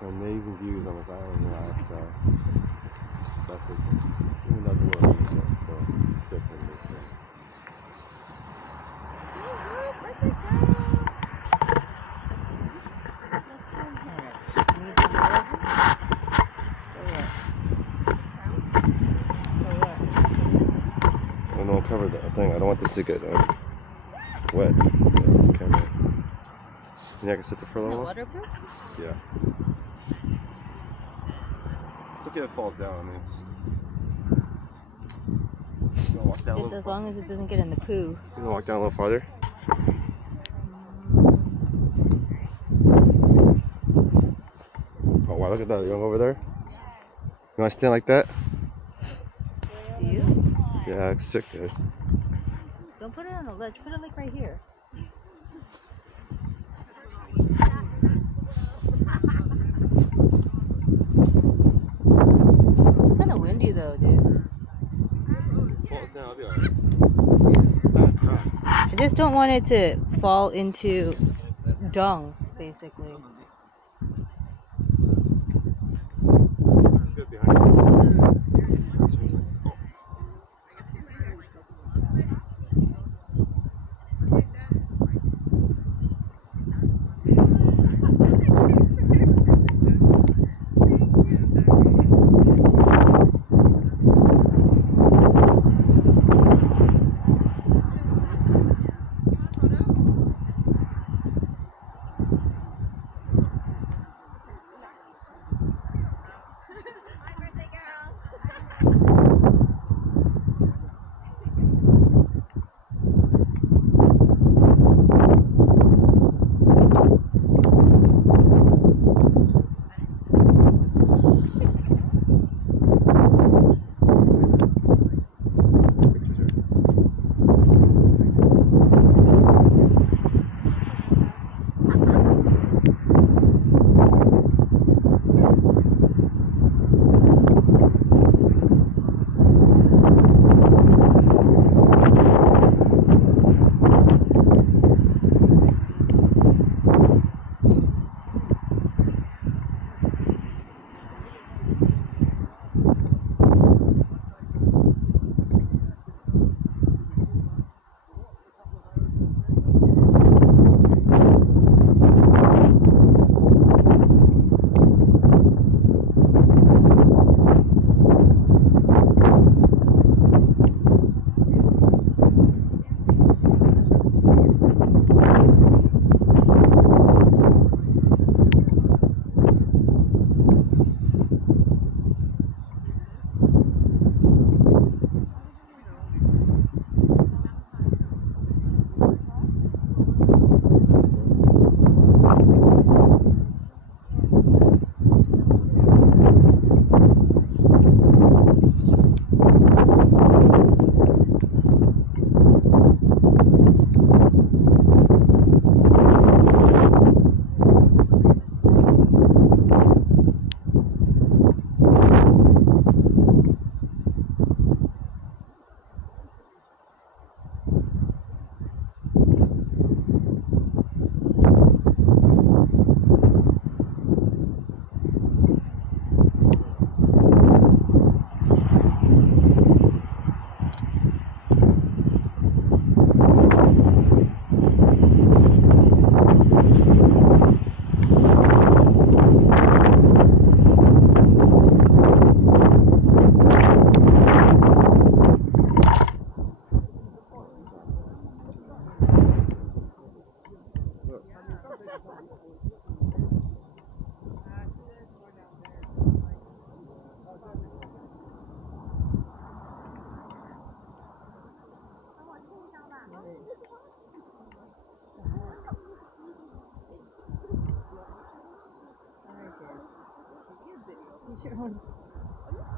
Some amazing views on this island in Isle of Skye. Even though the world is still different. Don't cover that thing. I don't want this to get wet. Camera. Yeah, I can sit there for a little while. Waterproof? Yeah. It's okay if it falls down. I mean, it's. Walk down Just as long as it doesn't get in the poo. You gonna walk down a little farther? Oh wow! Look at that. You going over there? You want to stand like that? Do you? Yeah, it's sick, dude. Don't put it on the ledge. Put it like right here. It's kind of windy though, dude. Falls down, I'll be alright. I just don't want it to fall into dung, basically. It's good behind you.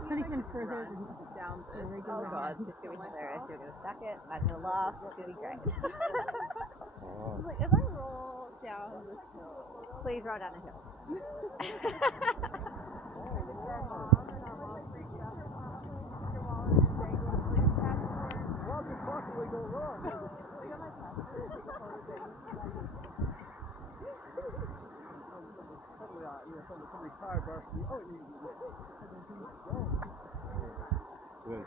It's not even further down the regular. Oh god, it's gonna be hilarious. You're gonna suck it, I'm gonna laugh, it's gonna be great. Like, if I roll down this hill, please roll down the hill. What could possibly go wrong? Look at my passport. Good. Wait.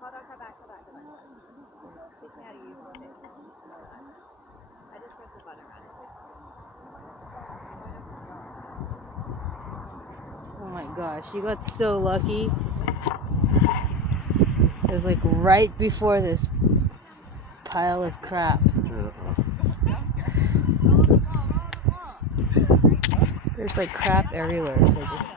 Hold on, come back. Teach me how to use rotation. I just put the butter on it. Oh my gosh, you got so lucky. It was like right before this pile of crap. Turn it off. There's like crap everywhere, so just